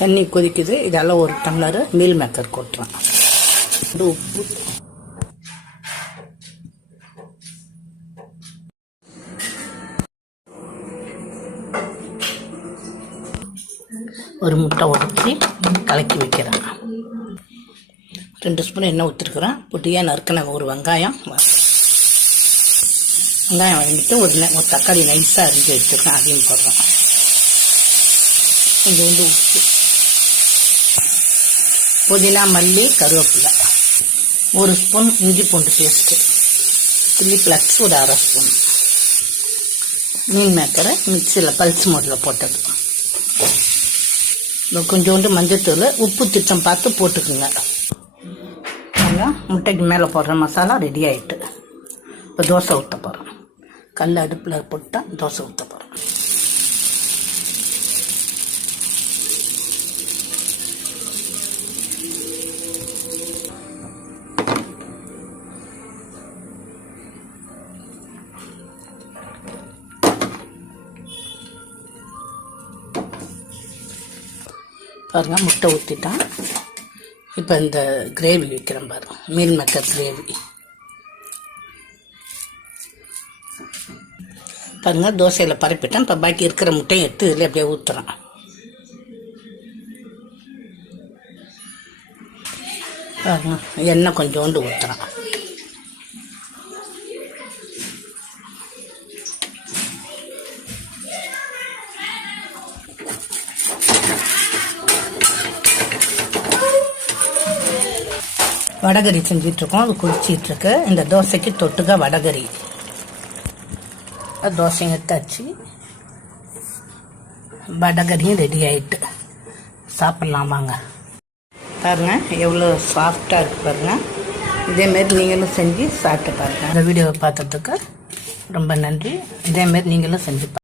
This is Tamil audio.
தண்ணி கொதிக்குது. இதெல்லாம் ஒரு டம்ளர் மீல் மேக்கர் கொட்டுறேன். உப்பு, ஒரு முட்டை உடச்சி கலக்கி வைக்கிறேன். 2 ஸ்பூன் எண்ணெய் ஊற்றிருக்கிறேன். பொடியாக நறுக்கின ஒரு வெங்காயம் வதங்கிட்டு ஒரு தக்காளி நைஸாக அரிஞ்சு வச்சுருக்கேன், அதையும் போடுறேன். கொஞ்சோண்டு உப்பு, புதினா, மல்லி, கருவேப்பிலை, 1 ஸ்பூன் இஞ்சி பூண்டு பேஸ்ட்டு, சில்லி ஃப்ளக்ஸ் ஒரு 1/2 ஸ்பூன், மீன் மேக்கரை மிக்சியில் பல்ஸ் மோடில் போட்டது, கொஞ்சோண்டு மஞ்சத்தூள், உப்பு திட்டம் பார்த்து போட்டுக்குங்க. முட்டைக்கு மேலே போடுற மசாலா ரெடி ஆகிட்டு. இப்போ தோசை ஊற்ற போகிறேன். கல் அடுப்பில் போட்டால் தோசை ஊற்ற போகிறேன். பாருங்க, முட்டை ஊற்றிட்டான். இப்போ இந்த கிரேவி வைக்கிறேன் பாருங்க, மீல் மேக்கர் கிரேவி. பாருங்க, தோசையில் பரப்பிட்டேன். இப்போ பாக்கி இருக்கிற முட்டையும் எடுத்து இதில் அப்படியே ஊற்றுறேன். பாருங்க, எண்ணெய் கொஞ்சோண்டு ஊற்றுறேன். வடகரி செஞ்சிட்ருக்கோம், அது குடிச்சிட்ருக்கு. இந்த தோசைக்கு தொட்டுக்க வடகரி. தோசையும் எடுத்தாச்சு, வடகரியும் ரெடி ஆகிட்டு. சாப்பிட்லாம் வாங்க. பாருங்க எவ்வளோ சாஃப்டாக இருக்குது பாருங்க. இதேமாரி நீங்களும் செஞ்சு சாப்பிட்டு பாருங்கள். இந்த வீடியோவை பார்த்ததுக்கு ரொம்ப நன்றி. இதேமாரி நீங்களும் செஞ்சு